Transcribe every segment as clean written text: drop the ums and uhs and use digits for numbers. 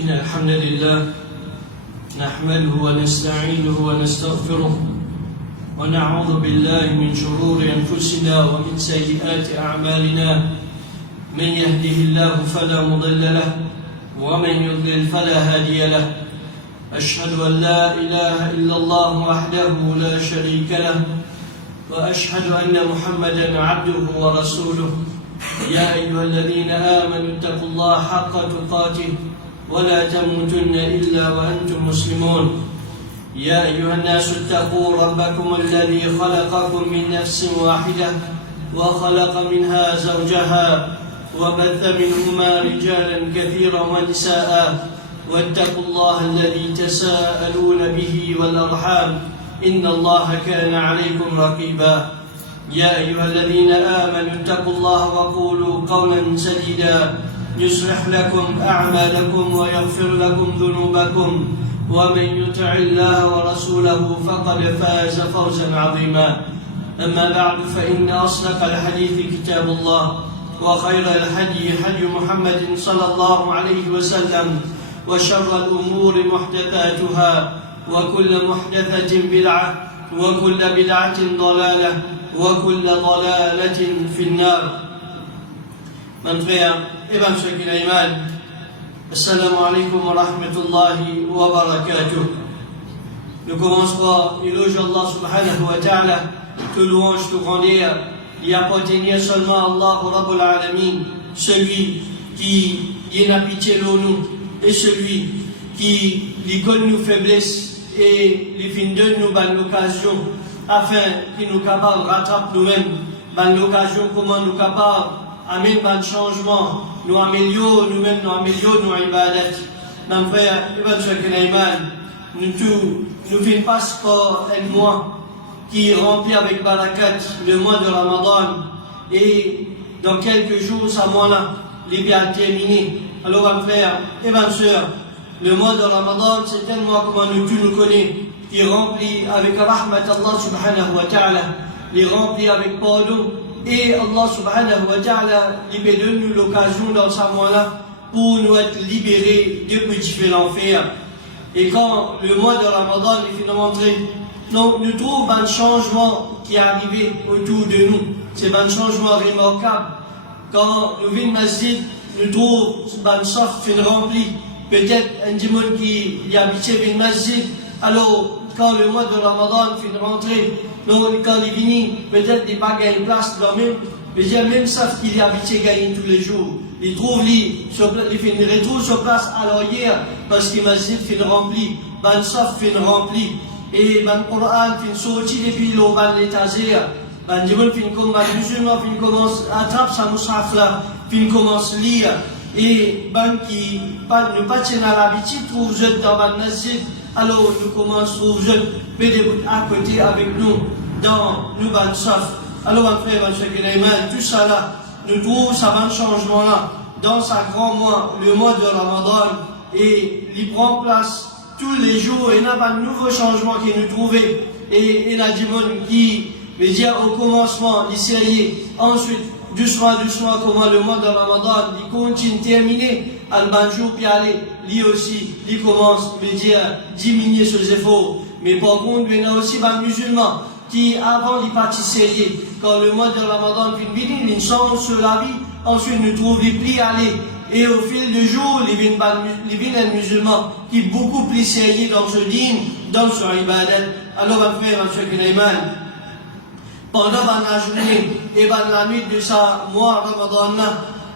إن الحمد لله نحمده ونستعينه ونستغفره ونعوذ بالله من شرور أنفسنا ومن سيئات أعمالنا من يهده الله فلا مضل له ومن يضلل فلا هادي له أشهد أن لا إله إلا الله وحده لا شريك له وأشهد أن محمدا عبده ورسوله يا أيها الذين آمنوا اتقوا الله حق تقاته ولا تموتن إلا وأنتم مسلمون يا أيها الناس اتقوا ربكم الذي خلقكم من نفس واحدة وخلق منها زوجها وبث منهما رجالا كثيرا ونساء واتقوا الله الذي تساءلون به والأرحام إن الله كان عليكم رقيبا يا أيها الذين آمنوا اتقوا الله وقولوا قولا سديدا يصلح لكم أعمالكم ويغفر لكم ذنوبكم ومن يطع الله ورسوله فقد فاز فوزا عظيما أما بعد فإن أصدق الحديث كتاب الله وخير الهدي هدي محمد صلى الله عليه وسلم وشر الأمور محدثاتها وكل محدثة بدعة وكل بدعة ضلالة وكل ضلالة في النار. Mon frère et mon cher Iman, Assalamu alaikum wa rahmatullahi wa barakatuh. Nous commencerons éloge Allah subhanahu wa ta'ala, que louange, que grandeur, y appartenir seulement à Allah Rabbul Alamin, celui qui a pitié de nous et celui qui connaît nos faiblesses et les fins de nous dans l'occasion afin qu'il nous capable de rattraper nous-mêmes dans l'occasion comment nous capable amener un changement, nous améliorer nous-mêmes, nous améliorer nos ibadat. Mon frère, nous faisons pas un mois qui est rempli avec barakat, le mois de Ramadan, et dans quelques jours, ce mois-là, il est terminé. Alors, mon frère et ma soeur, le mois de Ramadan, c'est un mois comme nous tous nous connaissons, qui est rempli avec rahmat Allah subhanahu wa ta'ala, il est rempli avec pardon, et Allah subhanahu wa ta'ala, il donne nous l'occasion dans ce mois-là pour nous être libérés depuis différents fers. Et quand le mois de Ramadan est finalement entré, donc nous trouvons un changement qui est arrivé autour de nous. C'est un changement remarquable. Quand nous venons au masjid, nous trouvons un saf rempli. Peut-être un démon qui est habitué au masjid. Alors, quand le mois de Ramadan finit rentrer, donc quand il finit, peut-être il pas gagner place dans même. Mais il y a même saf qu'il est habitué à gagner tous les jours. Il trouve il retrouve sur place alors hier parce que le masjid finit rempli, le saf finit rempli. Et le Coran finit sorti depuis l'étagère. Le démon finit comme le musulman finit commence à attraper sa moussaf là, finit commence à lire. Et qui ne pas tenir l'habitude trouve jeune dans le masjid. Alors nous commençons à trouver jeune à côté avec nous dans nous ban saf. Alors mon frère, mon cher Iman, tout ça là, nous trouvons ça un changement là dans sa grand mois, le mois de Ramadan, et il prend place tous les jours, et il y a un nouveau changement qui nous trouvait, et il y a des gens qui veut dire au commencement, il s'est ensuite, doucement, comment le mois de Ramadan, il continue terminer, al jour puis aller, lui aussi, il commence, veut dire, diminuer ses efforts. Mais par contre, il y a aussi des musulmans qui, avant, ils participaient, quand le mois de Ramadan finit, ils sont sur la vie, ensuite, nous trouvons les plis aller. Et au fil du jour, les vignes musulmans qui est beaucoup plus sérieux dans ce dîme, dans ce ibadat. Alors, mon frère, mon cher Iman, pendant la journée et la nuit de ce mois Ramadan,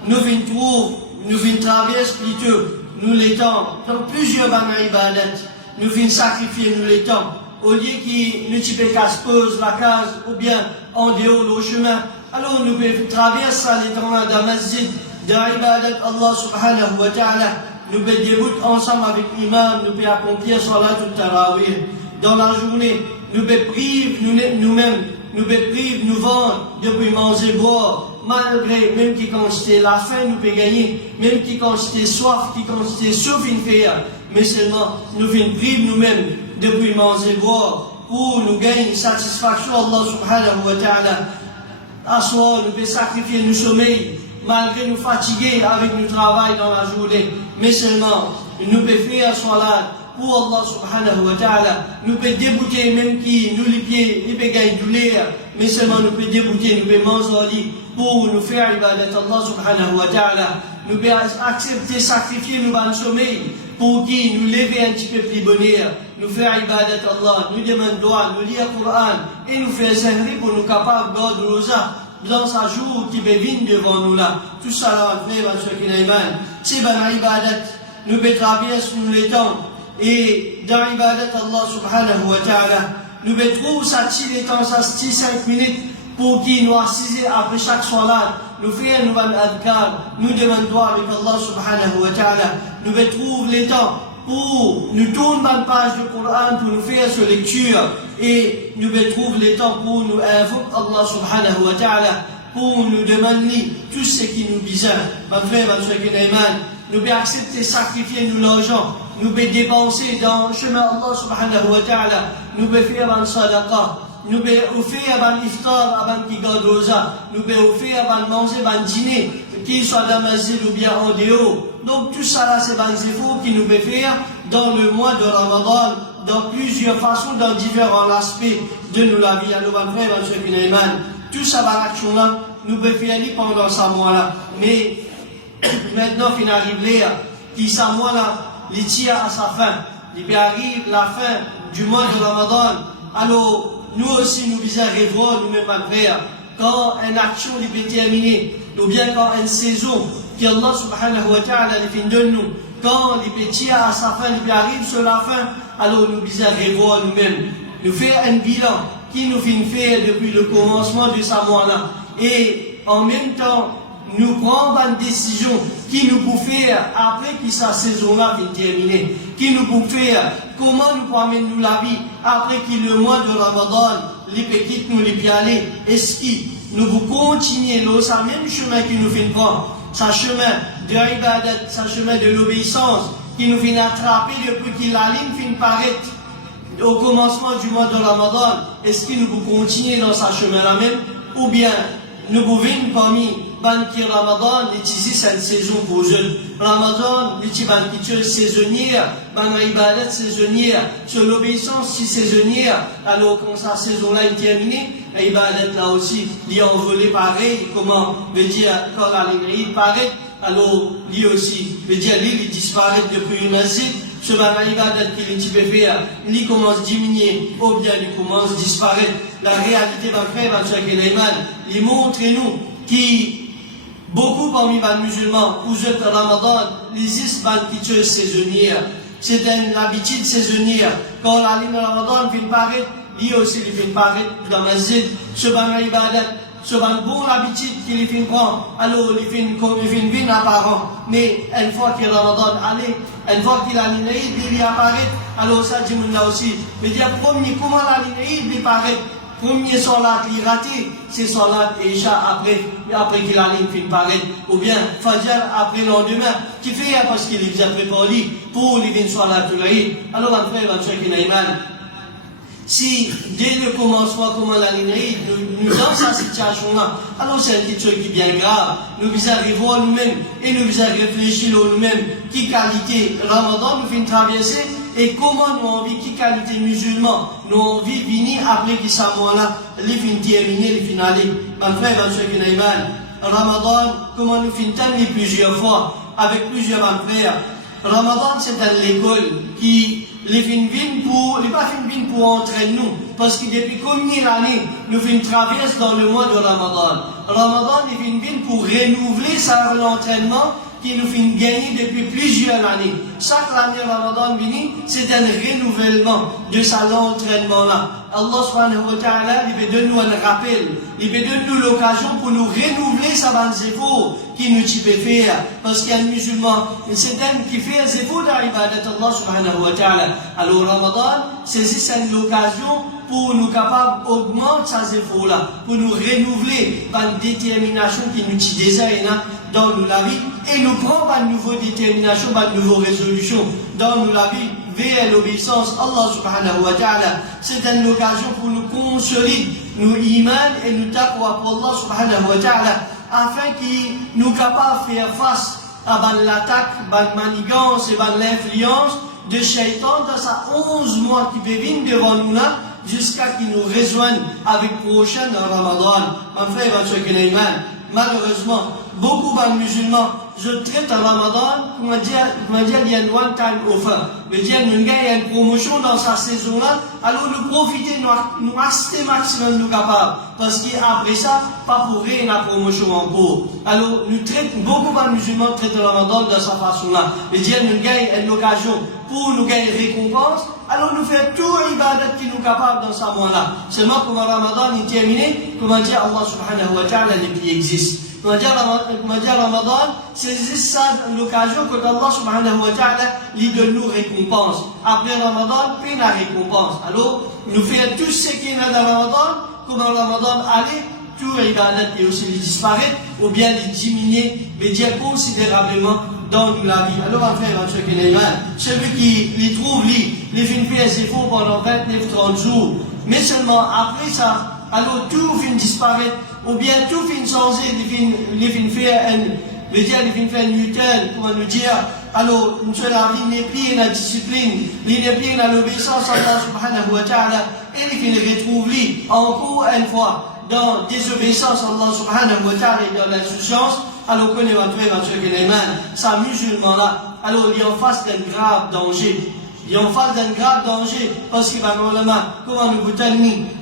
nous venons traverser plutôt, nous les temps, dans plusieurs ibadat, nous venons sacrifier nous les temps. Au lieu qui nous type casse-pose la case ou bien en dehors le chemin, alors nous pouvons traverser les temps dans le masjid, dans l'ibadat Allah subhanahu wa ta'ala, nous pouvons débuter ensemble avec l'imam, nous pouvons accomplir salat tout tarawih. Dans la journée, nous pouvons priver nous-mêmes, nous pouvons priver nous vendre, depuis manger, boire, malgré, même qui quand c'était la faim, nous pouvons gagner, même qui quand c'était soif, qui quand c'était sauf une faire, mais seulement nous pouvons priver nous-mêmes, depuis manger, boire, pour nous gagner une satisfaction, Allah subhanahu wa ta'ala. À soi, nous pouvons sacrifier nos sommeils, malgré nous fatiguer avec notre travail dans la journée, mais seulement nous pouvons faire salat pour Allah subhanahu wa ta'ala, nous pouvons débouter même qui nous les pieds, nous pouvons gagner douleur, mais seulement nous pouvons débouter, nous pouvons manger pour nous faire ibadat Allah subhanahu wa ta'ala, nous pouvons accepter, sacrifier nous dans le sommeil, pour qui nous lever un petit peu plus bonheur, nous faire ibadat Allah, nous demander droit, nous lire le Coran, et nous faire servir pour nous capables de garder rosa dans sa jour qui va venir devant nous là. Tout ça là, frère, ceux qui n'aiment pas, c'est ben ibadat, nous pouvons traverser nous les temps, et dans ibadat Allah subhanahu wa ta'ala, nous pouvons trouver ça les temps, ça 5 minutes, pour qui nous assiser après chaque salat, nous faire nous adhkar, nous demandons avec Allah subhanahu wa ta'ala, nous pouvons trouver les temps pour nous tourner dans la page du Coran, pour nous faire cette lecture, et nous pouvons trouver les temps pour nous invoquer Allah subhanahu wa ta'ala, pour nous demander tout ce qui nous besoin. Ma frère, ma soeur, nous pouvons accepter, sacrifier nous l'argent, nous pouvons dépenser dans le chemin Allah subhanahu wa ta'ala, nous pouvons faire un sadaqa, nous pouvons offrir un iftar avant qui garde rosa, nous pouvons offrir un manger, un dîner, qu'il soit dans la masjid ou bien en dehors. Donc tout ça là, c'est des efforts qui nous pouvons faire dans le mois de Ramadan, dans plusieurs façons, dans différents aspects de nous la vie. Alors, ma frère, ma soeur, tout ça va l'action là, nous pouvons faire pendant ce mois là. Mais maintenant, il arrive là, qui ce mois là, il tire à sa fin. Il arrive la fin du mois de Ramadan. Alors, nous aussi, nous visons revoir nous-mêmes, ma frère, quand une action est terminée, ou bien quand une saison, que Allah subhanahu wa ta'ala fin de nous, quand les petits à sa fin, il arrive sur la fin, alors nous visons revoir nous-mêmes, nous faire un bilan qui nous fait faire depuis le commencement de ce mois-là, et en même temps, nous prendre une décision qui nous peut faire après que sa saison-là est terminée, qui nous peut faire comment nous pouvons nous la vie après que le mois de Ramadan, les petites nous les aller, est-ce que nous pouvons continuer dans ce même chemin qui nous fait prendre, ce chemin de l'ibadat, ce chemin de l'obéissance qui nous fait attraper depuis que la ligne finit paraître au commencement du mois de Ramadan, est-ce que nous pouvons continuer dans ce chemin-là même, ou bien nous pouvons parmi qui Ramadan, l'utiliser cette saison pour eux. Ramadan, l'utiliser saisonnière, ibadat saisonnière, sur l'obéissance saisonnière, alors quand sa saison-là est terminée, l'ibadat là aussi, il est envolé pareil, comment veut dire, quand la ligne paraît, alors lui aussi, veut dire, lui, il disparaît depuis une asile, ce ibadat qu'il peut faire, il commence à diminuer, ou bien il commence à disparaître. La réalité, ma frère, ma soeur, il montre nous qui beaucoup parmi les musulmans, où le Ramadan, les isbans qui tuent saisonnières. C'est une habitude saisonnière. Quand la ligne de Ramadan vient paraître, lui aussi il vient paraître dans la masjid, ce ban ibadat, ce ban bon habitude qu'il vient prendre, alors il vient apparent. Mais une fois que le Ramadan allait, une fois que la ligne il apparaît, alors ça dit là aussi. Mais dire premier, comment la ligne il apparaît? Premier salat qui est raté, c'est salat et Isha après qu'il a ligne fin paraître, ou bien Fajr après le lendemain, qui fait parce qu'il est déjà préparé pour les 20 salat de l'Aïd. Alors, mon frère, mon frère qui n'a mal, si dès le commencement, comment la ligne nous dans cette situation-là, alors c'est une question qui est bien grave. Nous visons arriver à nous-mêmes et nous visons réfléchir à nous-mêmes. Qui qualité Ramadan nous fait traverser et comment nous envie, qui qualité musulman, nous envie venir après que ça mois-là, les fins terminés, les finales. Mon frère, mon frère qui n'a mal, Ramadan, comment nous finissons plusieurs fois, avec plusieurs frères. Ramadan, c'est une école qui les pas pour entraîner nous, parce que depuis combien d'années nous traversons dans le mois de Ramadan. Ramadan est venu pour renouveler l'entraînement qui nous fait gagner depuis plusieurs années. Chaque année Ramadan venu, c'est un renouvellement de l'entraînement là. Allah subhanahu wa ta'ala, il veut nous un rappel, il veut nous l'occasion pour nous renouveler sa bande efforts qui nous peut faire. Parce qu'un musulman, c'est un qui fait un effort d'ibadat Allah subhanahu wa ta'ala. Alors Ramadan, c'est l'occasion pour nous capables d'augmenter ces efforts-là, pour nous renouveler par une détermination qui nous désire dans la vie et nous prendre une nouvelle détermination, une nouvelle résolution dans la vie vers l'obéissance Allah subhanahu wa ta'ala. C'est une occasion pour nous consolider nos iman et nous taqwa pour Allah subhanahu wa ta'ala afin qu'il nous capable de faire face à l'attaque, manigance et l'influence de Shaitan dans sa 11 mois qui peut venir devant nous là, jusqu'à qu'il nous rejoigne avec prochain Ramadan. En frère, malheureusement, beaucoup de musulmans, je traite en Ramadan, comment dire, il y a une one time offer. Mais dire, il y a une promotion dans sa saison là, alors nous profiter, nous acheter maximum nous capables. Parce qu'après ça, pas pour rien la promotion en cours. Alors, nous traitons, beaucoup de musulmans traitent le Ramadan de cette façon là. Mais dire, nous gagnons une occasion pour nous gagner récompense, alors nous faisons tout l'ibadat qui nous capable dans ce mois-là. Seulement, comme le Ramadan est terminé, comment dire, Allah subhanahu wa ta'ala qui existe. Comment dire, Ramadan, c'est ça l'occasion que Allah subhanahu wa ta'ala lui donne nous récompense. Après Ramadan, puis la récompense. Alors, nous faisons tout ce qui est dans le Ramadan, comme le Ramadan allait, tout l'ibadat et aussi les disparaître, ou bien les diminuer, mais dire considérablement dans la vie. Alors, en fait, celui qui les trouve, les films fait ses efforts pendant 29-30 jours, mais seulement après ça, alors tout finit disparaître, ou bien tout finit changer, les films faire Newton, comment nous dire, alors, nous sommes la vie n'est plus la discipline, n'est plus l'obéissance à Allah subhanahu wa ta'ala, et les films retrouvent encore une fois dans désobéissance à Allah subhanahu wa ta'ala et dans l'insouciance. Alors, qu'on est ça musulman-là, alors il est en face d'un grave danger. Il est en face d'un grave danger, parce qu'il va comment nous vous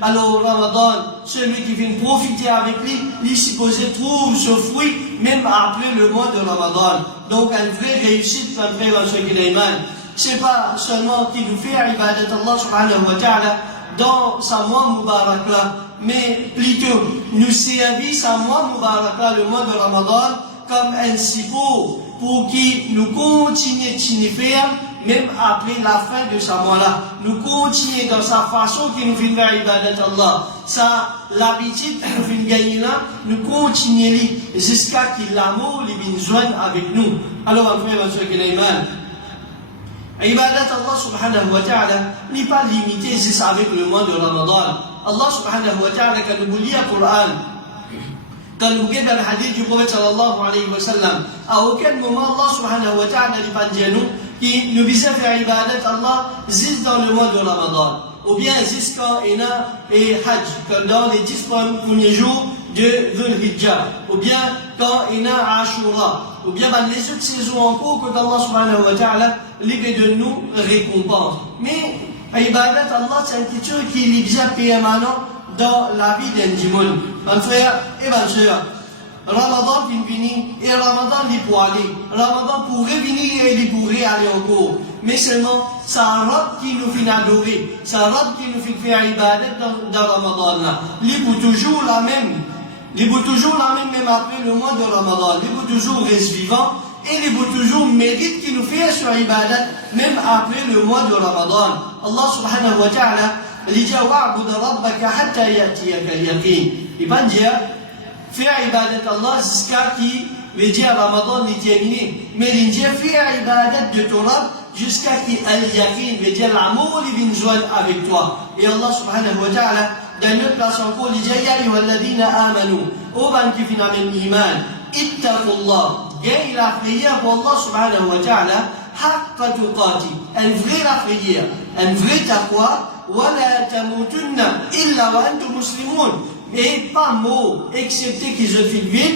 alors Ramadan, celui qui vient profiter avec lui, il supposé trouve ce fruit, même après le mois de Ramadan. Donc, une vraie réussite, un vrai c'est pas seulement qu'il nous fait ibadat Allah subhanahu wa ta'ala dans sa mois Mubarak là, mais plutôt nous servir sa mois Mubarak là, le mois de Ramadan, comme un support pour qu'il nous continue de faire, même après la fin de ce mois-là. Nous continuons dans sa façon qu'il nous fait faire ibadat Allah. Ça, l'habitude qu'il nous fait gagner là, nous continuons jusqu'à qu'il l'amour les joigne avec nous. Alors, après, monsieur Kenaiman, ibadat Allah subhanahu wa ta'ala n'est pas limité juste avec le mois de Ramadan. Allah subhanahu wa ta'ala, quand nous lisons le Coran, quand nous regardons le hadith du prophète sallallahu alayhi wa sallam, à aucun moment Allah subhanahu wa ta'ala n'est pas dit à nous qui nous vise à faire ibadat Allah juste dans le mois de Ramadan, ou bien juste quand il y a et Hajj, dans les 10 premiers jours de Dhul Hijjah, ou bien quand il y a Ashura, ou bien dans les autres saisons en cours que Allah subhanahu wa ta'ala libère de nous récompense. Mais ibadat Allah, c'est une question qui est déjà permanent dans la vie d'un dimanche. Mon frère et ma soeur, Ramadan qui vient et Ramadan il pour aller. Ramadan pourrait venir et il pourrait aller encore. Mais seulement, c'est un Rab qui nous fait adorer. C'est un Rab qui nous fait faire ibadat dans Ramadan là. Il peut toujours la même. Il peut toujours la même, même après le mois de Ramadan. Il peut toujours rester vivant. Et il peut toujours mérite qu'il nous fait sur ibadat, même après le mois de Ramadan. Allah subhanahu wa ta'ala, il dit wa'bud rabbaka hatta ya'tiyaka al-yaqin. Il va dire faire ibadat Allah jusqu'à qui veut dire Ramadan est terminé. Mais il dit faire ibadat de ton Rabb jusqu'à qui al-yaqin veut dire l'amour il vient joindre avec toi. Et Allah subhanahu wa ta'ala, dans une autre place encore, il dit ya ayyuhalladhina amanu, ô ban qui vient avec l'iman, ittaqullah. Gagne la prière pour Allah subhanahu wa ta'ala, haqqa tuqati, une vraie la prière, une vraie taqwa. وَلَا تَمُوتُنَّ إِلَّا وَأَنْتُمْ مُسْلِمُونَ. Et pas mot, excepté qu'ils ont fait vin,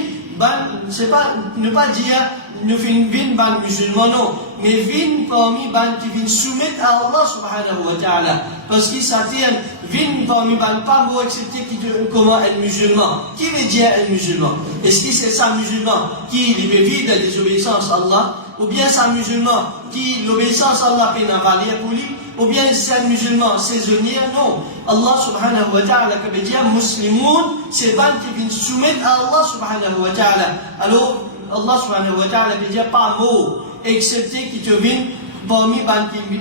c'est pas, ne pas dire, nous fait vin, musulman, non. Mais vin parmi qui viennent soumettre à Allah subhanahu wa ta'ala. Parce qu'ils s'attirent, vin parmi pas mot, excepté comment un musulman. Qui veut dire un musulman? Est-ce que c'est ça musulman qui veut vivre la désobéissance à Allah? Ou bien c'est un musulman qui l'obéissance à Allah peine à valer pour lui? Ou bien c'est un musulman saisonnier? Non. Allah subhanahu wa ta'ala, comme dit, muslimoun, c'est pas qui viennent soumettre à Allah subhanahu wa ta'ala. Alors, Allah subhanahu wa ta'ala veut dire pas mot, excepté qui te viennent parmi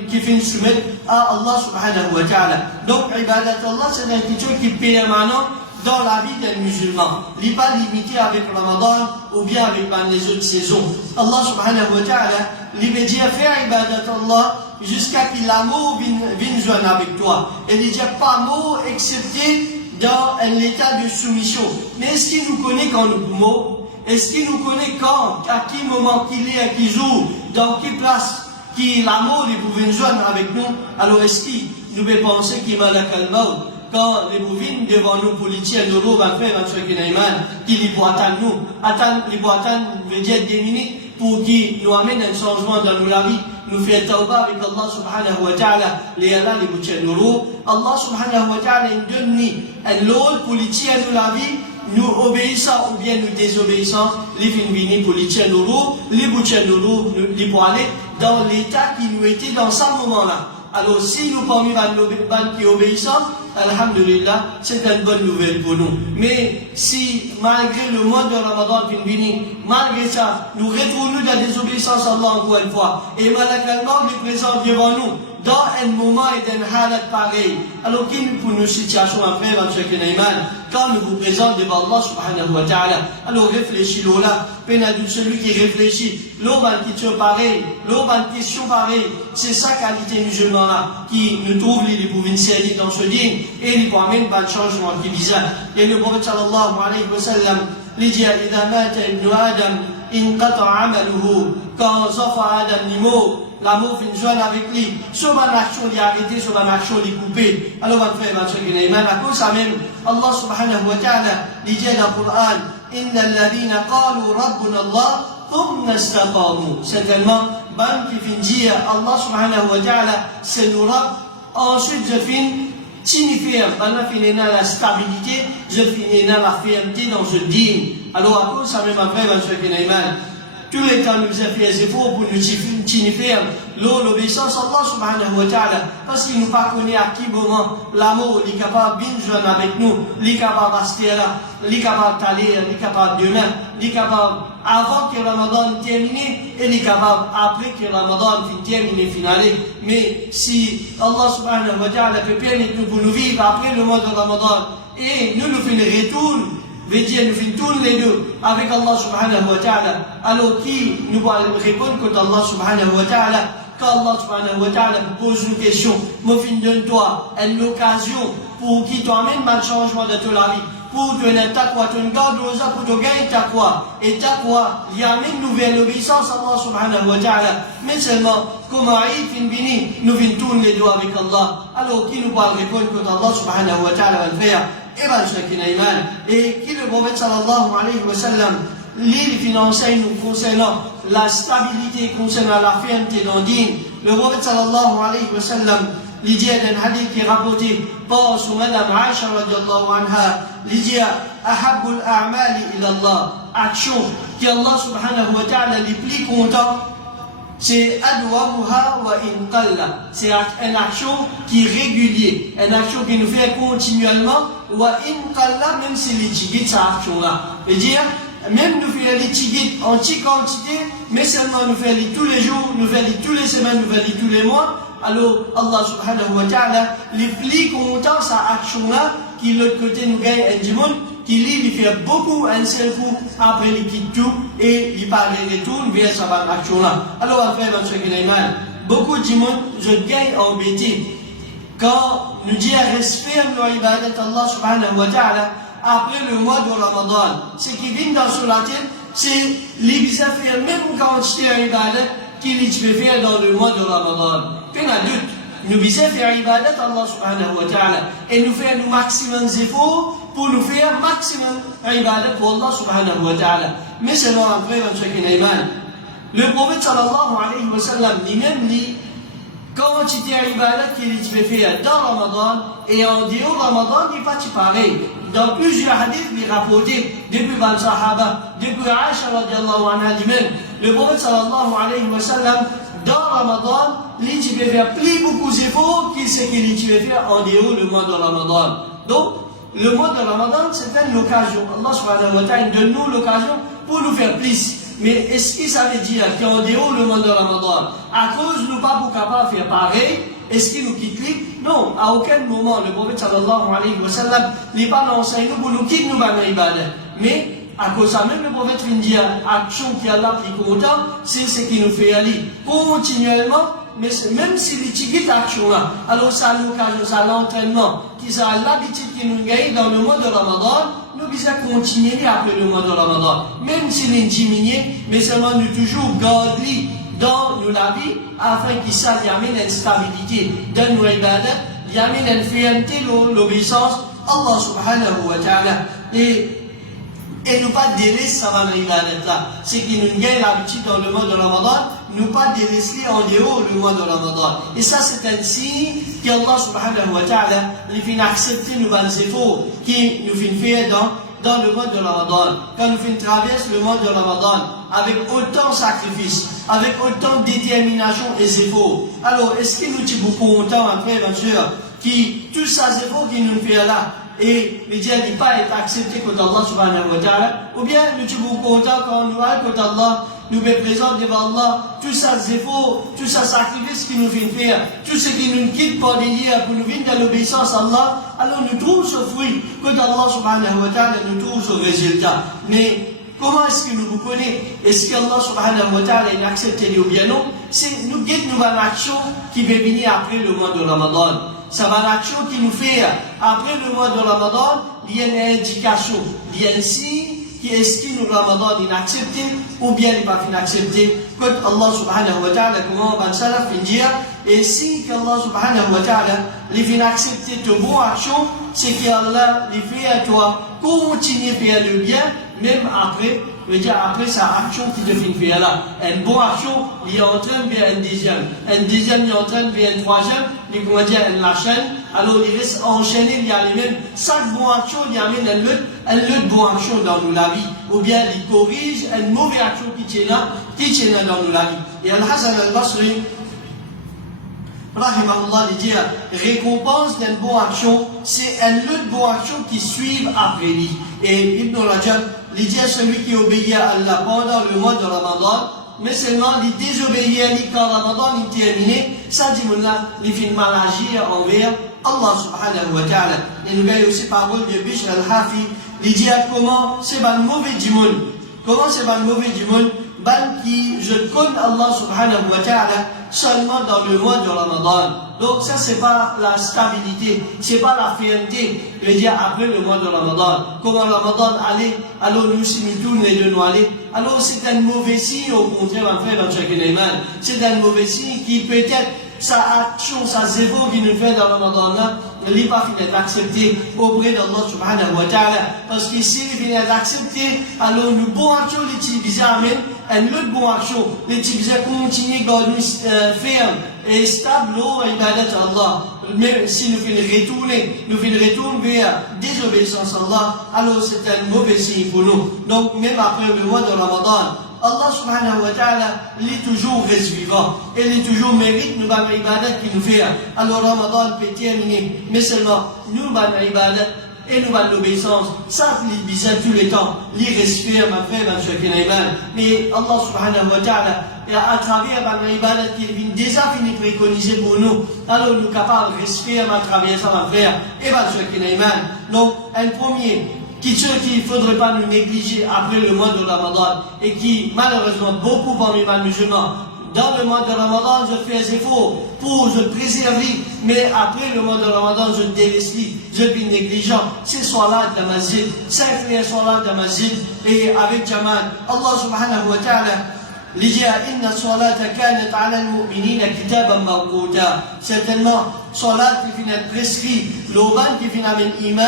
qui viennent soumettre à Allah subhanahu wa ta'ala. Donc, ibadat Allah, c'est une question qui est permanente dans la vie d'un musulman. Il n'est pas limité avec Ramadan ou bien avec les autres saisons. Allah subhanahu wa ta'ala, il veut dire faire ibadat Allah jusqu'à qu'il l'amour vienne joindre avec toi. Et il dit pas mot excepté dans un état de soumission. Mais est-ce qu'il nous connaît quand nous pouvons? Est-ce qu'il nous connaît quand, à qui moment qu'il est, à qui jour, dans quelle place, qui l'amour, il pouvait nous joindre avec nous? Alors est-ce qu'il nous peut penser qu'il m'a la calme? Quand les bouvines devant nous, politiciens, nous, on va faire un truc qui les boit à nous. Attendre, les boit veut dire des minutes pour qu'ils nous amènent un changement dans nos vies. Nous faisons tauba avec Allah subhanahu wa ta'ala, les Allah, les boutiers, nous. Allah subhanahu wa ta'ala, il donne un lot politicien nous la vie, nous obéissons ou bien nous désobéissons, les films politiciens nous, les boutiers nous, les pour aller dans l'état qui nous était dans ce moment-là. Alors si nous parmi les qui obéissons, alhamdulillah, c'est une bonne nouvelle pour nous. Mais si malgré le mois de Ramadan malgré ça, nous retournons dans la désobéissance à Allah encore une fois, et malheureusement nous présente devant nous, dans un moment et dans un halat pareil. Alors qu'il pour nos situations après, quand nous vous présentons devant Allah subhanahu wa ta'ala, alors réfléchis là, peine celui qui réfléchit, l'homme qui tient pareil, l'homme qui question pareil, c'est sa qualité musulmane là, qui nous trouve les pouvoirs dans ce dîme, et il peut amener un changement qui est bizarre. Et le prophète sallallahu alayhi wa sallam, il dit, إذا مات ابن آدم انقطع عمله quand Zafa Adam Nimo, l'amour vient joindre avec lui, sur ma action il est arrêté, sur ma action il est coupé. Alors on fait ma truc et à cause ça même, Allah subhanahu wa ta'ala, il dit dans le Coran, Inna alladhina qalu rabbuna Allah, thumma istaqamu. Certainement, ban qui vient dire Allah subhanahu wa ta'ala, c'est nous Rabb, ensuite je finis signifier, la stabilité, je finis la fermeté dans ce dîme. Alors à cause ça même après, ma truc et tous les temps nous avons fait des efforts pour nous signifier l'obéissance à Allah subhanahu wa ta'ala, parce qu'il nous pas connaît à qui moment l'amour est capable de joindre avec nous, il est capable de rester là, il est capable d'aller, il est capable demain, il est capable avant que Ramadan termine, et il est capable après que Ramadan termine finale. Mais si Allah subhanahu wa ta'ala peut permettre nous pour nous vivre après le mois de Ramadan, et nous faisons le retour, veut dire nous faisons tous les deux avec Allah subhanahu wa ta'ala, alors qui nous va répondre contre Allah subhanahu wa ta'ala, quand Allah subhanahu wa ta'ala pose une question, moi donne-toi une occasion pour qu'il t'amène un changement de ta vie, pour te donner un taqwa, tu gardes l'osa pour te gagner taqwa, et taqwa, il amène nous vers l'obéissance à Allah subhanahu wa ta'ala, mais seulement, comme Aïd fin bini, nous venons tous les deux avec Allah, alors qui nous va répondre contre Allah subhanahu wa ta'ala va le faire. Et qui le prophète sallallahu alayhi wa sallam, l'île financière nous concernant la stabilité, concernant la fermeté dans le dîme. Le prophète sallallahu alayhi wa sallam, il dit d'un hadith qui est rapporté par son madame Aisha radiallahu anha, il dit ahabbul a'mali ila Allah, action qui Allah subhanahu wa ta'ala les plus content, c'est adwamuha wa in qalla, c'est une action qui est régulière, une action qui nous fait continuellement, wa in qalla, même si les tigits cette action là, veut dire même nous faisons les tigits en petite quantité, mais seulement nous faisons les tous les jours, nous faisons les tous les semaines, nous faisons les tous les mois. Alors Allah subhanahu wa ta'ala les plus contents cette action là, qui de l'autre côté nous gagne un dimanche, qui lui fait beaucoup un seul coup, après il quitte tout et il parle et retourne vers sa action là. Alors après, beaucoup de monde, je gagne en bêtise. Quand nous disons respect à l'ibadat Allah subhanahu wa ta'ala, après le mois de Ramadan, ce qui vient dans sur la tête, c'est les bizarres faire même quantité d'ibadat qu'il peut faire dans le mois de Ramadan. Puis on a doute. Nous visons faire ibadat Allah subhanahu wa ta'ala et nous faire le maximum d'efforts pour nous faire maximum ibadat pour Allah subhanahu wa ta'ala. Mais selon après, le prophète sallallahu alayhi wa sallam lui-même dit quantité ibadat qu'il peut faire dans Ramadan et en dehors Ramadan n'est pas pareil. Dans plusieurs hadiths, il est rapporté depuis Ban Sahaba, depuis Aisha radiallahu anha lui-même, le prophète sallallahu alayhi wa sallam dans Ramadan, il peut faire plus beaucoup d'efforts qu'il sait qu'il peut faire en dehors le mois de Ramadan. Donc, le mois de Ramadan, c'est une occasion. Allah subhanahu wa ta'ala donne-nous l'occasion pour nous faire plus. Mais est-ce que ça veut dire qu'en dehors le mois de Ramadan, à cause de nous pas pour capable de faire pareil, est-ce qu'il nous quitte lui? Non, à aucun moment, le prophète sallallahu alayhi wa sallam n'est pas enseigné pour nous quitter nous dans l'ibadah. Mais, à cause de ça, même le prophète vient dire, action qui est là plus content, c'est ce qui nous fait aller continuellement mais même si les petites actions là, alors ça l'occasion, ça l'entraînement, qui ça l'habitude qui nous gagne dans le mois de Ramadan, nous devons continuer après le mois de Ramadan. Même si les diminuer, mais seulement nous toujours garder dans nous la vie, afin qu'il ça y amène une stabilité dans nos ibadat, y amène une fermeté, l'obéissance, Allah subhanahu wa ta'ala. Et nous pas délaisser ça dans l'ibadat là. C'est qui nous gagne l'habitude dans le mois de Ramadan, nous pas délaisser en dehors le mois de Ramadan. Et ça c'est un signe qu'Allah subhanahu wa ta'ala il fait accepter nos bonnes efforts qui nous fait faire dans le mois de Ramadan. Quand nous fait traverser le mois de Ramadan avec autant de sacrifices, avec autant de détermination et efforts. Alors est-ce que nous sommes beaucoup contents après bien sûr qui tous ces efforts qui nous fait là et les dieux n'ont pas été acceptés contre Allah subhanahu wa ta'ala, ou bien nous sommes contents quand nous allons contre Allah, nous présentons devant Allah tous ces efforts, tous ces sacrifices qui nous viennent faire, tout ce qui nous quitte par derrière pour nous venir dans l'obéissance à Allah, alors nous trouvons ce fruit contre Allah subhanahu wa ta'ala, nous trouvons ce résultat. Mais comment est-ce que nous vous connaissons? Est-ce que Allah subhanahu wa ta'ala est accepté ou bien non? C'est nous guette une nouvelle action qui va venir après le mois de Ramadan. Ça va l'action qui nous fait après le mois de Ramadan, il y a une indication, il y a un signe qui estime le Ramadan inaccepté ou bien il n'est pas inaccepté. Quand Allah subhanahu wa ta'ala, comment on va ça dire, et si Allah subhanahu wa ta'ala il vient accepter de bonnes actions, c'est qu'Allah il fait à toi continuer à faire le bien, même après. Je veux dire, après sa action qui devient faire là, une bonne action, il est en train de faire un deuxième, il est en train de faire un troisième, il comment dire, la chaîne, alors il reste enchaîné, il y a les mêmes, chaque bonne action, il y a même une bonne action dans nos la vie, ou bien il corrige une mauvaise action qui tient là dans nos la vie. Et Al-Hasan al-Basri, rahimahullah, il dit, récompense d'une bonne action, c'est une bonne action qui suit après lui. Et Ibn Rajab, il dit à celui qui obéit à Allah pendant le mois de Ramadan, mais seulement il désobéit à lui quand Ramadan est terminé, ça dit il fait mal agir envers Allah subhanahu wa ta'ala. Et nous voyons aussi parole de Bishr al-Hafi, il dit comment c'est le mauvais du monde. Comment c'est le mauvais du monde? Qui je connais Allah subhanahu wa ta'ala seulement dans le mois de Ramadan. Donc ça c'est pas la stabilité, c'est pas la fermeté. Je veux dire après le mois de Ramadan. Comment Ramadan allait, alors nous si nous tournons les deux nous aller. Alors c'est un mauvais signe au contraire, mon frère, c'est un mauvais signe qui peut-être sa action, sa zéro qui nous fait dans le Ramadan là, il n'est pas fini d'accepter auprès d'Allah subhanahu wa ta'ala. Parce que s'il vient d'accepter, alors nous bonnes actions, les utiliser amène, une autre bonne action, les utiliser continuer à nous ferme et stable au ibadat à Allah. Mais si nous faisons retourner vers désobéissance à Allah, alors c'est un mauvais signe pour nous. Donc même après le mois de Ramadan, Allah subhanahu wa ta'ala, il est toujours reste vivant. Et il est toujours mérite nous avons ibadat qui nous fait. Alors Ramadan peut terminer. Mais seulement, nous avons ibadat et nous avons l'obéissance. Ça, il disait tous les temps. Il respire, ma frère, ma soeur, mais Allah subhanahu wa ta'ala, à travers l'ibadat qui est déjà fini préconisé pour nous, alors nous sommes capables de respirer à travers ça, ma frère, et ma soeur, donc, un premier, qu'il ne faudrait pas nous négliger après le mois de Ramadan et qui, malheureusement, beaucoup parmi les musulmans, dans le mois de Ramadan, je fais des efforts pour se préserver, mais après le mois de Ramadan, je délaisse, je suis négligent. C'est solat de masjid, 5 solat de masjid, et avec Jamal, Allah subhanahu wa ta'ala, il dit inna salata kanat ala al-mu'minina kitaban mawquta. Certainement, salat qui finit prescrit, l'auban qui finit avec iman,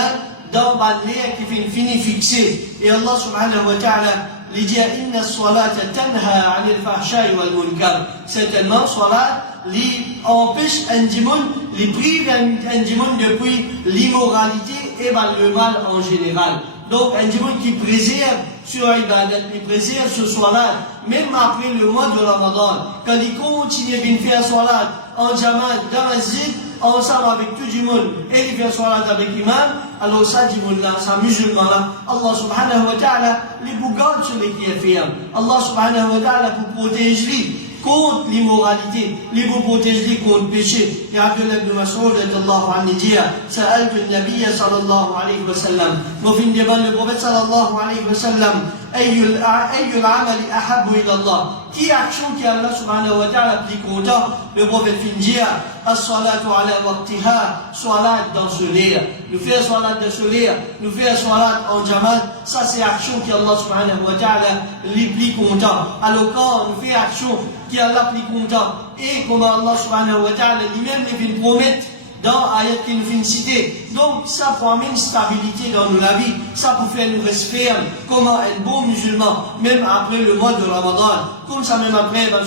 dans l'air qui finit fixé. Et Allah subhanahu wa ta'ala, il dit inna salata tanha 'anil fahsha'i wal munkar. Certainement, salat li empêche un démon, li prive un démon depuis l'immoralité et le mal en général. Donc, un démon qui préserve sur l'ibadat, qui préserve ce salat, même après le mois de Ramadan, quand il continue à faire salat en jamal, dans la zid, ensemble avec tout le monde, et il fait salat avec l'imam, alors ça, là, ça musulman là, Allah subhanahu wa ta'ala, les bougarde sur les qui est ferme. Allah subhanahu wa ta'ala pour protéger contre l'immoralité, les vous protéger contre le péché. Et Abdullah ibn Mas'ud radiyallahu anhu dit, Sa'altu an-Nabiy sallallahu alayhi wa sallam, nous fin devant le prophète sallallahu alayhi wa sallam, ayyul amali ahabbu ila Allah. Qui action qui Allah subhanahu wa ta'ala plus content? Le prophète fin dire as-salatu ala waqtiha, salat dans ce lit. Nous faire salat dans ce lit, nous faire salat en jamaat, ça c'est action qui Allah subhanahu wa ta'ala les plus content. Alors quand nous fait action qui Allah plus content, et comme Allah subhanahu wa ta'ala lui-même les vient promettre dans ayat qui nous fait citer. Donc ça pour amener une stabilité dans nos vies, ça pour faire nous rester fermes, comme un bon musulman, même après le mois de Ramadan, comme ça même après dans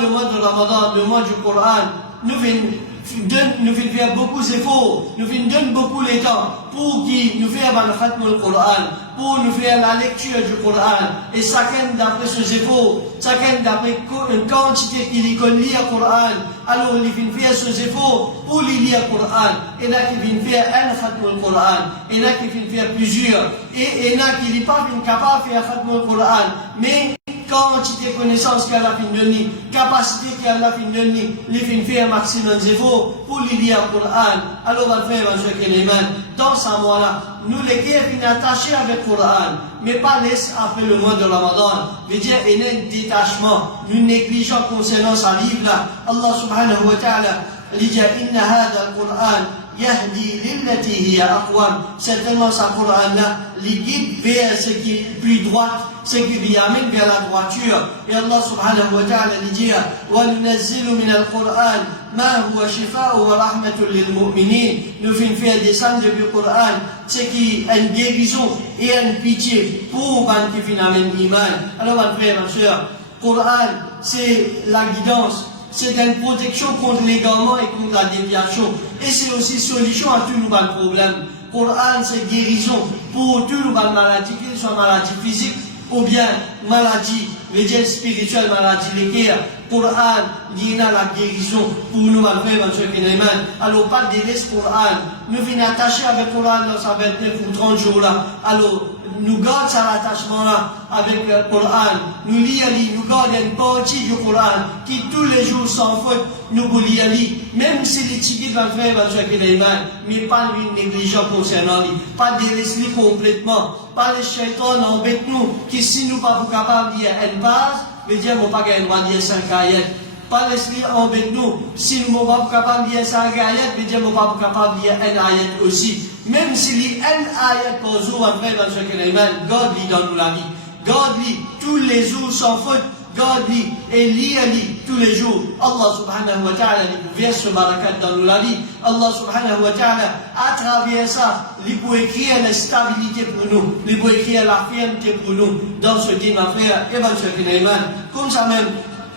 le mois de Ramadan, le mois du Coran, nous venons faire beaucoup d'efforts, nous venons donner beaucoup de temps pour qui nous faire le Coran, pour nous faire la lecture du Coran. Et chacun d'après ces efforts, chacun d'après une quantité qu'il lit le Coran, alors il vient faire ces efforts pour lire le Coran. Et là qui vient faire un khatm le Coran, et là qui vient faire plusieurs, et là qui n'est pas capable de faire khatm le Coran, mais quantité de connaissances qu'elle a fin de donner, capacité qu'elle a fin de donner, les fin faire un maximum d'efforts pour lire le Coran. Alors on va faire dans ce mois-là, nous les qui sont attachés avec le Coran, mais pas laisser après le mois de Ramadan. Veut dire il y a un détachement, nous négligeons concernant ce livre-là. Allah subhanahu wa ta'ala dit inna hada al-Qur'an yahdi lillati hiya aqwam. Certainement ce Coran-là, il guide vers ce qui est plus droit, ce qui lui amène vers la droiture. Et Allah subhanahu wa ta'ala dit وَنُنَزِّلُ مِنَ الْقُرْآنِ مَا هُوَ شِفَاءٌ وَرَحْمَةٌ لِلْمُؤْمِنِينَ. Nous venons faire descendre du Coran ce qui est une guérison et une pitié pour ceux qui amènent l'iman. Alors mon frère, ma soeur, Coran c'est la guidance, c'est une protection contre l'égarement et contre la déviation. Et c'est aussi solution à tous nos problèmes. Coran c'est guérison pour toutes nos maladies, qu'elles soient maladies physiques ou bien maladie, veut dire spirituelle, maladie léguère. Coran, il y a la guérison pour nous, ma frère, ma soeur, qui n'est pas. Alors, pas de laisser Coran. Nous venons attacher avec Coran dans sa 29 ou 30 jours là. Alors, nous gardons ça l'attachement là avec le Coran. Nous lisons, nous gardons une partie du Coran qui tous les jours sans faute nous lisons. Même si les tickets de ma frère, ma soeur, qui n'est pas, mais pas lui négligent concernant lui. Pas de laisser complètement. Pas les chaitans embêtent nous qui si nous pas capables de lire une base, veut dire qu'on pas gagner droit de lire 5 ayats. Pas laisser embêter nous si nous pas capables de lire 5 ayats, veut dire qu'on pas capable de lire un ayat aussi. Même si lit un ayat par jour après dans ce qu'il God lit dans la vie. God lit tous les jours sans faute. God lit et lit tous les jours. Allah subhanahu wa ta'ala lui verse ce barakat dans la vie. Allah subhanahu wa ta'ala à travers ça, il peut écrire la stabilité pour nous, il peut écrire la fermeté pour nous dans ce dit ma frère et ma soeur comme ça même.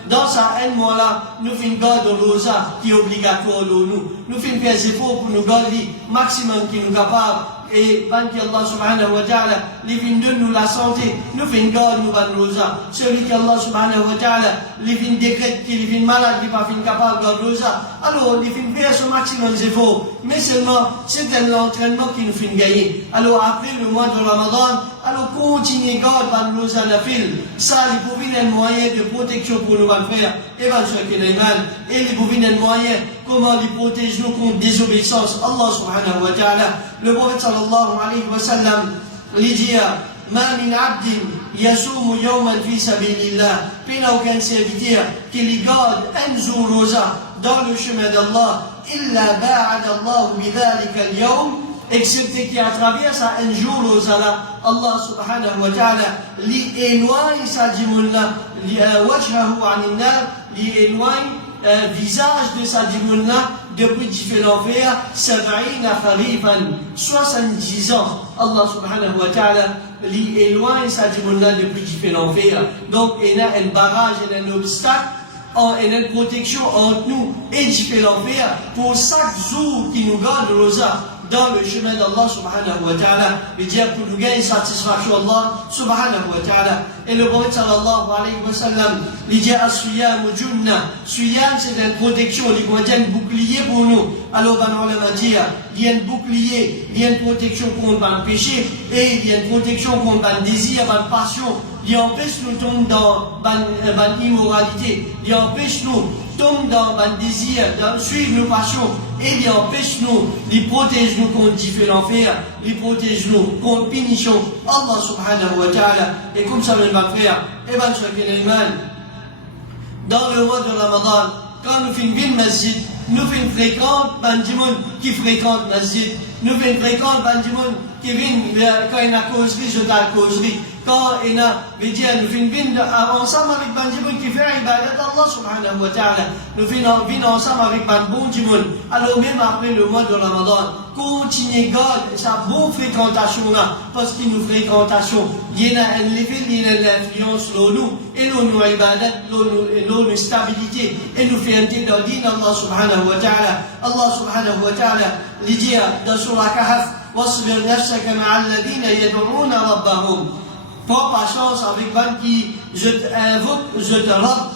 Dans ce mois-là, nous faisons garder le rosa qui est obligatoire pour nous. Nous faisons faire des efforts pour nous garder maximum qui nous capable. Et quand Allah subhanahu wa ta'ala les vient de nous la santé, nous faisons garder nous le rosa. Celui qui Allah subhanahu wa ta'ala les vient décrète qu'il vient malade, il n'est pas capable de garder le rosa. Alors, il vient faire ce maximum d'efforts. Mais seulement, c'est un entraînement qui nous fait gagner. Alors, après le mois de Ramadan, alors continuez garder le rosa la file. Ça, il faut venir un moyen de protection pour nous frères et ma soeur qui est mal. Et il faut venir un moyen comment les protéger contre désobéissance. Allah subhanahu wa ta'ala. Le prophète sallallahu alayhi wa sallam lui dit Ma min abdin yasumu yawman fi sabilillah. Puis il n'a aucun serviteur qui lui garde un jour rosa dans le chemin d'Allah. Illa ba'ad Allah bidhalika al-yawm. Excepté qui à travers ça un jour rosa là, Allah subhanahu wa ta'ala lui éloigne sa dimouna, lui wajhahu aninnar, lui éloigne visage de sa dimouna depuis qu'il fait l'enfer, 70 ans. Allah subhanahu wa ta'ala lui éloigne sa dimouna depuis qu'il fait l'enfer. Donc il y a un barrage, il y a un obstacle. Il y a une protection entre nous et du fait l'enfer pour chaque jour qui nous garde le rosa dans le chemin d'Allah subhanahu wa ta'ala, et dire pour nous gagner satisfaction Allah subhanahu wa ta'ala. Et le prophète sallallahu alayhi wa sallam, il dit as-siyam junna. Siyam c'est une protection, il y a un bouclier pour nous. Alors on va dire, il y a un bouclier, il y a une protection contre le péché, et il y a une protection contre le désir, la passion. Il empêche nous de tomber dans l'immoralité, il empêche nous de tombent dans le désir, dans suivre nos passions, et ils empêchent nous, ils protègent nous contre différents fers, ils protègent nous contre punition. Allah subhanahu wa ta'ala, et comme ça, mes frères, et ben, dans le mois de Ramadan, quand nous finissons le masjid, nous faisons fréquente, qui fréquente le masjid, nous faisons fréquente, qui vient, quand il y a une causerie, je la causerie. Quand il y a, nous venons ensemble avec Bandimoun qui fait ibadat Allah subhanahu wa ta'ala. Nous venons ensemble avec Bandimoun. Alors même après le mois de Ramadan, continuez garde sa bonne fréquentation là, parce qu'il nous fréquentation, il y a un level, il y a l'influence sur nous, et nous ibadat, nous stabilité, et nous fait un petit d'ordine Allah subhanahu wa ta'ala. Allah subhanahu wa ta'ala, il dit dans Surah Kahf, واصبر نفسك مع الذين يدعون ربهم. Prends patience avec moi qui je t'invoque, je te robe,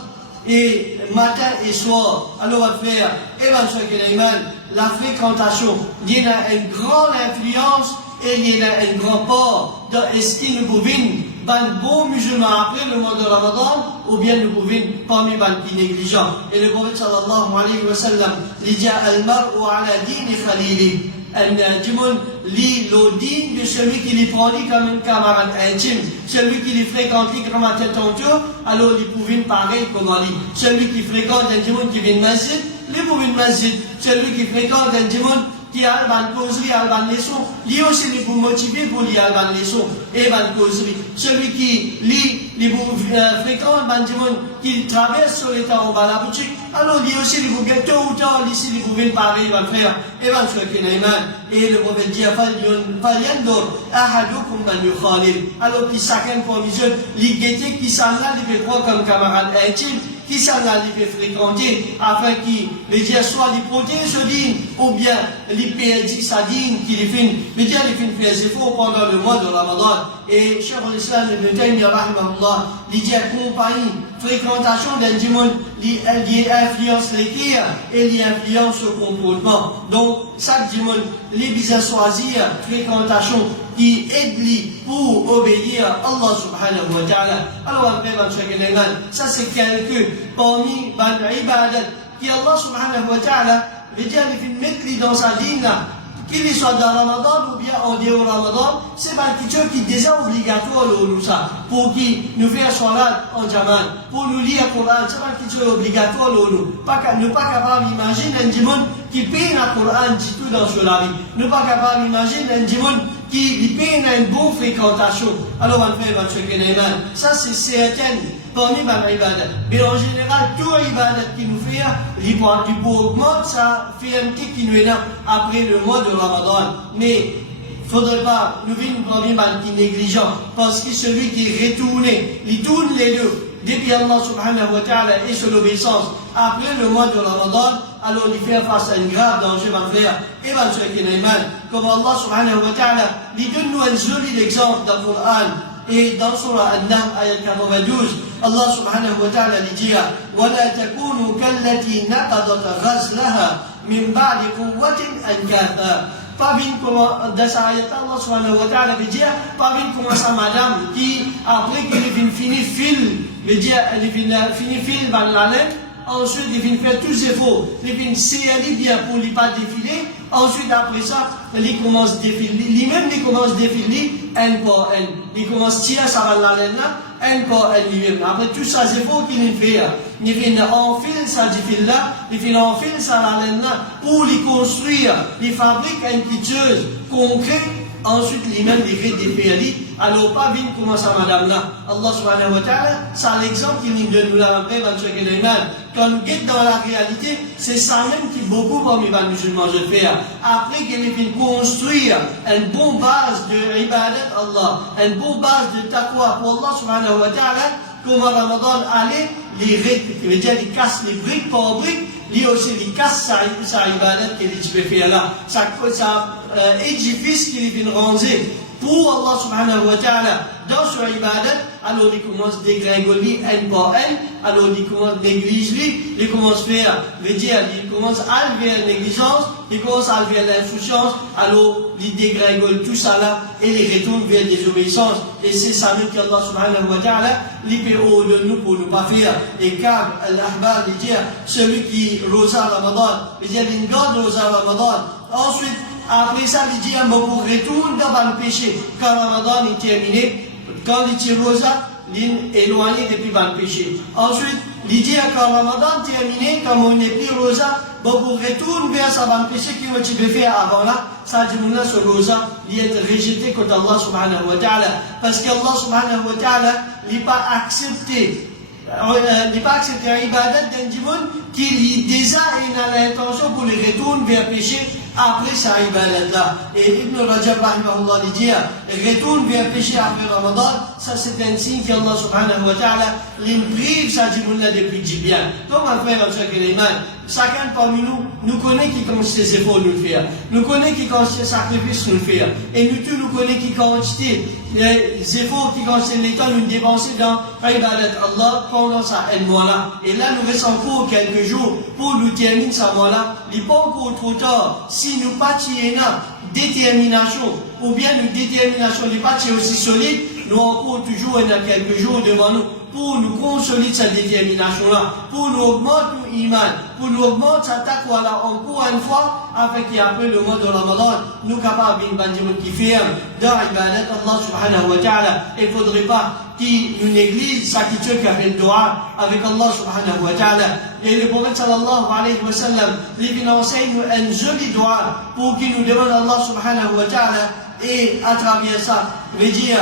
et matin et soir. Alors, on va faire, la fréquentation, il y a une grande influence et il y a un grand part dans ce que nous pouvons, ban bon musulman après le mois de Ramadan, ou bien nous pouvons parmi ban qui négligents. Et le prophète sallallahu alayhi wa sallam, il dit al-mar'u ala dini khalili. L'odine de celui qui les prend comme un camarade intime, celui qui les fréquente comme un tête en tour, alors ils pouvaient pareil comme Ali. Celui qui fréquente un démon qui vient de masjid, les pouvaient de masjid. Celui qui fréquente un démon qui a une causerie, a une leçon, lui aussi les pour motiver pour lui a une leçon et une causerie. Celui qui lit, les fréquente un démon qui traverse sur l'état en bas la boutique, alors lui aussi les pour tôt ou tard, ici les pouvaient pareil, va faire, et va se et le prophète dit, alors qui chacun pour les jeunes, les guettés qui s'en là, les prend comme camarade intime, qui s'en a les fréquenter, afin qu'ils, les dire, soit les protègent ce dîne, ou bien les perdent sa dîne, qui les finissent, les dire, les finissent faire des efforts pendant le mois de Ramadan. Et Cheikh al-Islam ibn Taymiyyah, rahimahullah, il dit, compagnie, fréquentation d'un démon, il influence les cœurs et il influence le comportement. Donc, chaque démon, les business choisir, fréquentation, qui aide lui pour obéir à Allah subhanahu wa ta'ala. Alors, ça c'est quelque parmi les ibadat qui Allah subhanahu wa ta'ala veut dire qu'il met dans sa dîne là. Qu'il soit dans Ramadan ou bien en dehors Ramadan, c'est quelque chose qui est déjà obligatoire ça. Pour qui nous faire salat en jaman, pour nous lire le Coran, c'est quelque chose obligatoire nous. Ne pas capable d'imaginer un démon qui paye le Coran du tout dans la vie. Ne pas capable d'imaginer un démon qui paye une bonne fréquentation. Alors on fait ça c'est certain parmi les ibadat. Mais en général, tout ibadat qui nous fait, il augmente, ça fait un petit qui nous est là après le mois de Ramadan. Mais il ne faudrait pas nous vivre parmi les négligents, parce que celui qui est retourné, il tourne les deux. Depuis Allah subhanahu wa ta'ala et sur l'obéissance, après le mois de Ramadan, alors il fait face à un grave danger, ma frère, et ma soeur, comme Allah subhanahu wa ta'ala, il donne nous un joli exemple dans le Coran. Et dans Surah An-Nahl, ayat 92, Allah subhanahu wa ta'ala dit وَلَا تَكُونُوا كَالَّتِي نَقَضَتْ غَزْلَهَا مِنْ بَعْدِ قُوَّةٍ أَنْكَاثًا. Pas vite comment, dans sa ayat, Allah subhanahu wa ta'ala veut dire, pas vite comment sa madame, qui, après qu'elle est fini fil, veut dire, elle est fini fil dans la laine, ensuite il vient faire tous ses efforts, il vient serrer bien pour ne pas défiler, ensuite après ça, il commence à défiler, lui-même il commence à défiler, un par un, il commence à tirer ça dans la laine là, un par un lui-même. Après tout ça, c'est efforts qu'il fait, il vient enfiler ça défile là, il vient enfiler ça dans la laine là, pour les construire, il fabrique une petite chose concrète. Ensuite, lui-même, il fait des péris. Alors, pas vite comment ça, madame là. Allah subhanahu wa ta'ala, c'est l'exemple qu'il nous donne, nous l'avons fait, quand nous guettons dans la réalité, c'est ça même qui beaucoup parmi les musulmans je fais. Après qu'il ait construire une bonne base de ibadat Allah, une bonne base de taqwa pour Allah subhanahu wa ta'ala, comment Ramadan allait, les casse les briques par briques, lui aussi, il casse sa ibadat qu'il peut faire là. Ça édifice qu'il vient ranger pour Allah subhanahu wa ta'ala dans son ibadat, alors il commence à dégringoler un par un, alors il commence à négliger, il commence à faire, il commence à enlever la négligence, il commence à enlever l'insouciance, alors il dégringole tout ça là et il retourne vers la désobéissance. Et c'est ça même qu'Allah subhanahu wa ta'ala, il peut de nous pour ne pas faire. Et Ka'b al-Ahbar, il dit, celui qui rosa Ramadan, il dit, il garde rosa Ramadan. Ensuite, après ça, il dit, pour retourne dans le péché. Quand Ramadan est terminé, quand il tire rosa, il est éloigné depuis le péché. Ensuite, il dit, quand Ramadan est terminé, comme on n'est plus rosa, pour retourne vers sa péché qui va te faire avant là, ça dit, mon ce rosa, il est rejeté contre Allah subhanahu wa ta'ala. Parce qu'Allah subhanahu wa ta'ala, il n'a pas accepté. Il n'a pas accepté l'ibadat d'un dimon qui déjà a l'intention pour le retourner vers le péché après sa ibadat là. Et Ibn Rajab rahimahullah dit, retourne vers le péché après Ramadan, ça c'est un signe qu'Allah subhanahu wa ta'ala l'imprive sa dimon là depuis du bien. Donc on fait comme ça que les mains, chacun parmi nous connaît qui consiste ses efforts nous le faire, nous connaît qui consiste ses sacrifices nous le faire, et nous tous nous connaît qui quantité les efforts qui consistent les temps nous dépenser dans l'ibadat Allah pendant ça un mois là. Et là nous restons encore quelques jours pour nous terminer ce mois là. Il n'est pas encore trop tard. Si nous partions détermination, ou bien une détermination n'est pas aussi solide, nous encore toujours quelques jours devant nous pour nous consolider cette détermination-là, pour nous augmenter nos iman, pour nous augmenter cette taqwa là encore une fois, afin qu'après le mois de Ramadan, nous capables d'une bande qui ferme dans l'ibadat Allah subhanahu wa ta'ala. Il ne faudrait pas qu'il nous néglige ça qui tient qu'avec le dua avec Allah subhanahu wa ta'ala. Et le prophète sallallahu alayhi wa sallam, il enseigne un joli dua pour qu'il nous demande Allah subhanahu wa ta'ala, et à travers ça, veut dire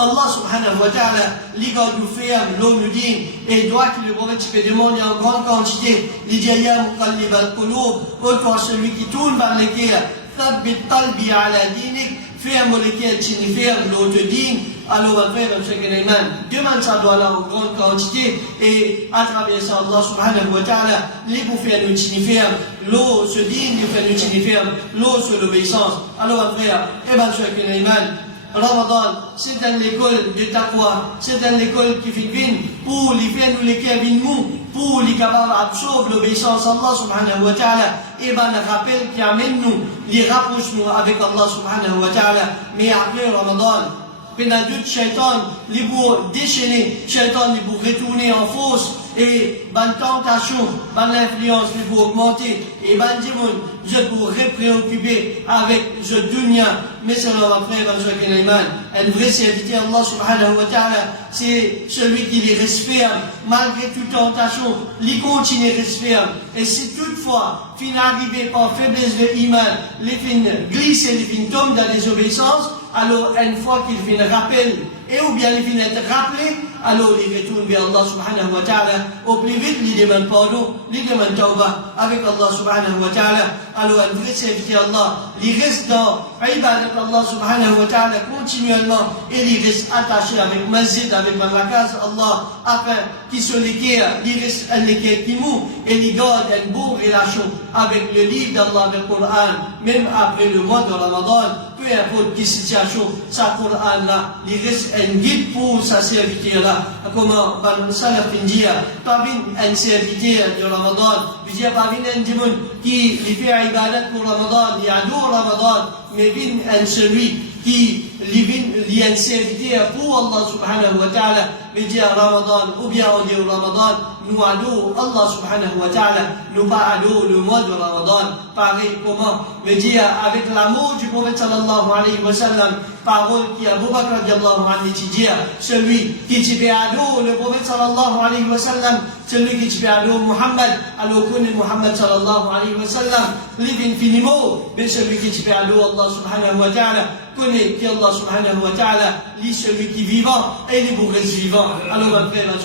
Allah subhanahu wa ta'ala, l'igor nous ferme, l'eau nous dit, et doit que le prophète peut demander en grande quantité, il dit, ya muqallib al-qulub, autre celui qui tourne vers le cœur, thabbit qalbi ala dinik, ferme le cœur, tu ferme l'autre digne, alors on va faire comme ce que les mains demande ça doit là en grande quantité, et à travers ça, Allah subhanahu wa ta'ala, les pour faire nous ferme, l'eau se digne, nous fait nous ferme, l'eau sur l'obéissance, alors on va faire, et bien ce que les mains, Ramadan, c'est une école de taqwa, c'est une école qui fait bien pour les faire nous les kevin mou, pour les capables d'absorber l'obéissance à Allah subhanahu wa ta'ala, et ben le rappel qui amène nous, les rapproche nous avec Allah subhanahu wa ta'ala, mais après Ramadan, pénadut shaitan, les pour déchaîner, shaitan les pour retourner en fausse, et ban tentation, ban influence les pour augmenter, et ban dimon, je pour repréoccuper avec je dunya, mais c'est leur après, ban shaitan un vrai serviteur Allah subhanahu wa ta'ala, c'est celui qui les respecte, malgré toute tentation, les continue à respecter, et si toutefois, fin arrivé par faiblesse de iman, les fins glissent et les fins tombent dans les obéissances, alors une fois qu'il fait un rappel, et ou bien il finit être rappelé, alors il retourne vers Allah subhanahu wa ta'ala, au plus vite il demande pardon, il demande tawbah avec Allah subhanahu wa ta'ala, alors un vrai serviteur Allah, il reste dans ibadat Allah subhanahu wa ta'ala continuellement, et il reste attaché avec mazid, avec la case Allah, afin qu'il se l'équerre, il reste un équerre qui mou, et il garde une bonne relation avec le livre d'Allah, avec le Coran, même après le mois de Ramadan, peu importe quelle situation, sa Coran là, il reste un guide pour sa serviteur là. Comment Ban Salaf India, pas un serviteur de Ramadan, je dis pas un démon qui fait ibadat pour Ramadan, il adore Ramadan, mais un celui qui est un serviteur pour Allah subhanahu wa ta'ala, je dis Ramadan, ou bien on dit Ramadan, nous adorons Allah subhanahu wa ta'ala, nous pas adorons le mois de Ramadan, pareil comment, je dis avec l'amour du prophète sallallahu alayhi wa sallam, parole qui a Abu Bakr radiallahu anhu dit, celui qui te adore le prophète sallallahu alayhi wa sallam, celui qui te adore Muhammad, alors connaît Muhammad sallallahu alayhi wa sallam, live infiniment, mais celui qui te adore Allah subhanahu wa ta'ala, connaît qu'Allah subhanahu wa ta'ala, lit celui qui est vivant, et les vous reste vivant. Alors après, Allah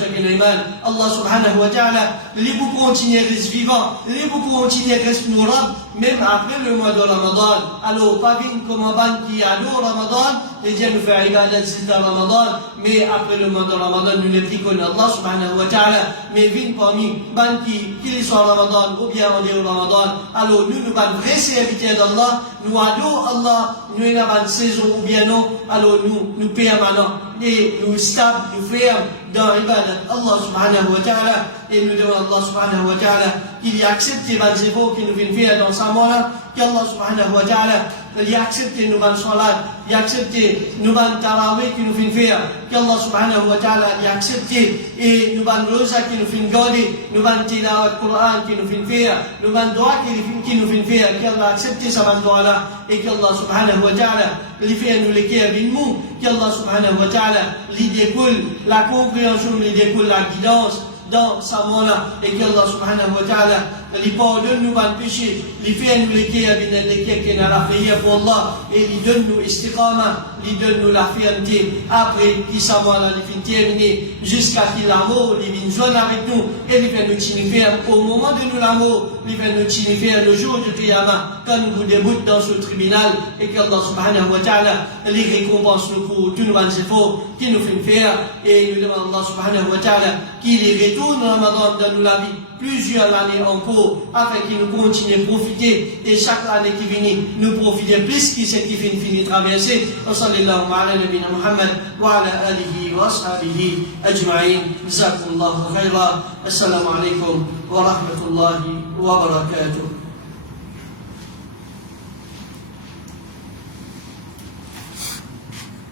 subhanahu wa ta'ala, les vous continuez reste vivant, les vous continuez reste nos rabs, même après le mois de Ramadan. Alors, pas vite comme un ban qui a l'eau Ramadan, et Dieu nous fait ibadat c'est Ramadan, mais après le mois de Ramadan, nous ne prions Allah subhanahu wa ta'ala, mais vite parmi ban qui soit Ramadan ou bien en dehors Ramadan. Alors, nous ban vrais serviteurs d'Allah, nous adorons Allah, nous avons une saison ou bien non, alors nous payons maintenant, et nous stable, nous fermes dans l'ibadat Allah subhanahu wa ta'ala, et nous demandons Allah subhanahu wa ta'ala qu'il accepte les efforts qu'il nous vient faire dans ce moment-là, qu'Allah subhanahu wa ta'ala il accepte nos bonnes salades, il accepte nos bonnes tarawih qui nous font faire, qu'Allah subhanahu wa ta'ala il accepte et nos bonnes rosas qui nous font garder, nos bonnes tilawat Coran qui nous font faire, nos bonnes doigts qui nous font faire, qu'Allah accepte ces bonnes doigts-là et qu'Allah subhanahu wa ta'ala il fait nous les cœurs avec nous, qu'Allah subhanahu wa ta'ala il découle la compréhension, il découle la guidance dans ce moment-là et qu'Allah subhanahu wa ta'ala il pardonne nous nos péchés, il fait nous les cœurs avec les cœurs qui n'ont la prière pour Allah et il donne nous istiqama, il donne nous la fermeté après qu'il ce moment-là il finit terminé jusqu'à qu'il l'amour il vient joindre avec nous et il fait nous signifier au moment de nous l'amour il fait nous signifier le jour du Qiyamah quand nous débutons dans ce tribunal et qu'Allah subhanahu wa ta'ala il récompense nous pour tous nos efforts qu'il nous fait faire et nous demandons Allah subhanahu wa ta'ala qu'il retourne Ramadan dans la vie plusieurs années encore afin qu'il nous continue à profiter et chaque année qui vient nous profiter plus que ce qui finit traverser. Wa sallallahu ala nabina Muhammad wa ala alihi wa ashabihi ajma'in. Jazakumullahu khairan. Assalamu alaikum wa rahmatullahi wa barakatuh.